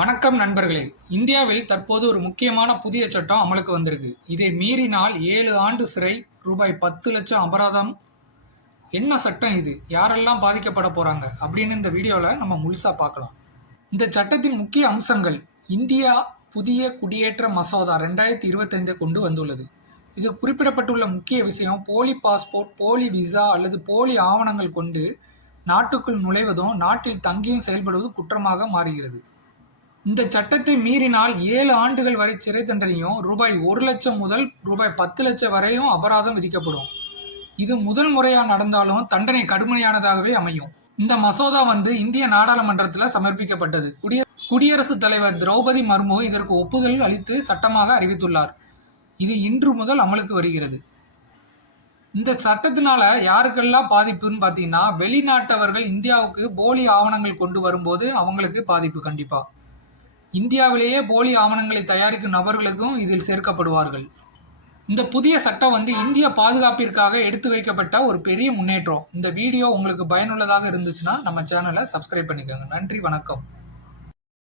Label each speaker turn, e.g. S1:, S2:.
S1: வணக்கம் நண்பர்களே. இந்தியாவில் தற்போது ஒரு முக்கியமான புதிய சட்டம் அமலுக்கு வந்திருக்கு. இதை மீறினால் ஏழு ஆண்டு சிறை ரூபாய் பத்து லட்சம் அபராதம். என்ன சட்டம் இது? யாரெல்லாம் பாதிக்கப்பட போகிறாங்க அப்படின்னு இந்த வீடியோவில் நம்ம முழுசாக பார்க்கலாம். இந்த சட்டத்தின் முக்கிய அம்சங்கள் இந்தியா புதிய குடியேற்ற மசோதா ரெண்டாயிரத்தி இருபத்தைந்து கொண்டு வந்துள்ளது. இது குறிப்பிடப்பட்டுள்ள முக்கிய விஷயம் போலி பாஸ்போர்ட் போலி விசா அல்லது போலி ஆவணங்கள் கொண்டு நாட்டுக்குள் நுழைவதும் நாட்டில் தங்கியும் செயல்படுவதும் குற்றமாக மாறுகிறது. இந்த சட்டத்தை மீறினால் ஏழு ஆண்டுகள் வரை சிறை தண்டனையும் ரூபாய் ஒரு லட்சம் முதல் ரூபாய் பத்து லட்சம் வரையும் அபராதம் விதிக்கப்படும். இது முதல் முறையாக நடந்தாலும் தண்டனை கடுமையானதாகவே அமையும். இந்த மசோதா வந்து இந்திய நாடாளுமன்றத்தில் சமர்ப்பிக்கப்பட்டது. குடிய குடியரசுத் தலைவர் திரௌபதி மர்மு இதற்கு ஒப்புதல் அளித்து சட்டமாக அறிவித்துள்ளார். இது இன்று முதல் அமலுக்கு வருகிறது. இந்த சட்டத்தினால யாருக்கெல்லாம் பாதிப்புன்னு பார்த்தீங்கன்னா வெளிநாட்டவர்கள் இந்தியாவுக்கு போலி ஆவணங்கள் கொண்டு வரும்போது அவங்களுக்கு பாதிப்பு கண்டிப்பாக இந்தியாவிலேயே போலி ஆவணங்களை தயாரிக்கும் நபர்களுக்கும் இதில் சேர்க்கப்படுவார்கள். இந்த புதிய சட்டம் வந்து இந்திய பாதுகாப்பிற்காக எடுத்து வைக்கப்பட்ட ஒரு பெரிய முன்னேற்றம். இந்த வீடியோ உங்களுக்கு பயனுள்ளதாக இருந்துச்சுன்னா நம்ம சேனலை சப்ஸ்கிரைப் பண்ணிக்கோங்க. நன்றி வணக்கம்.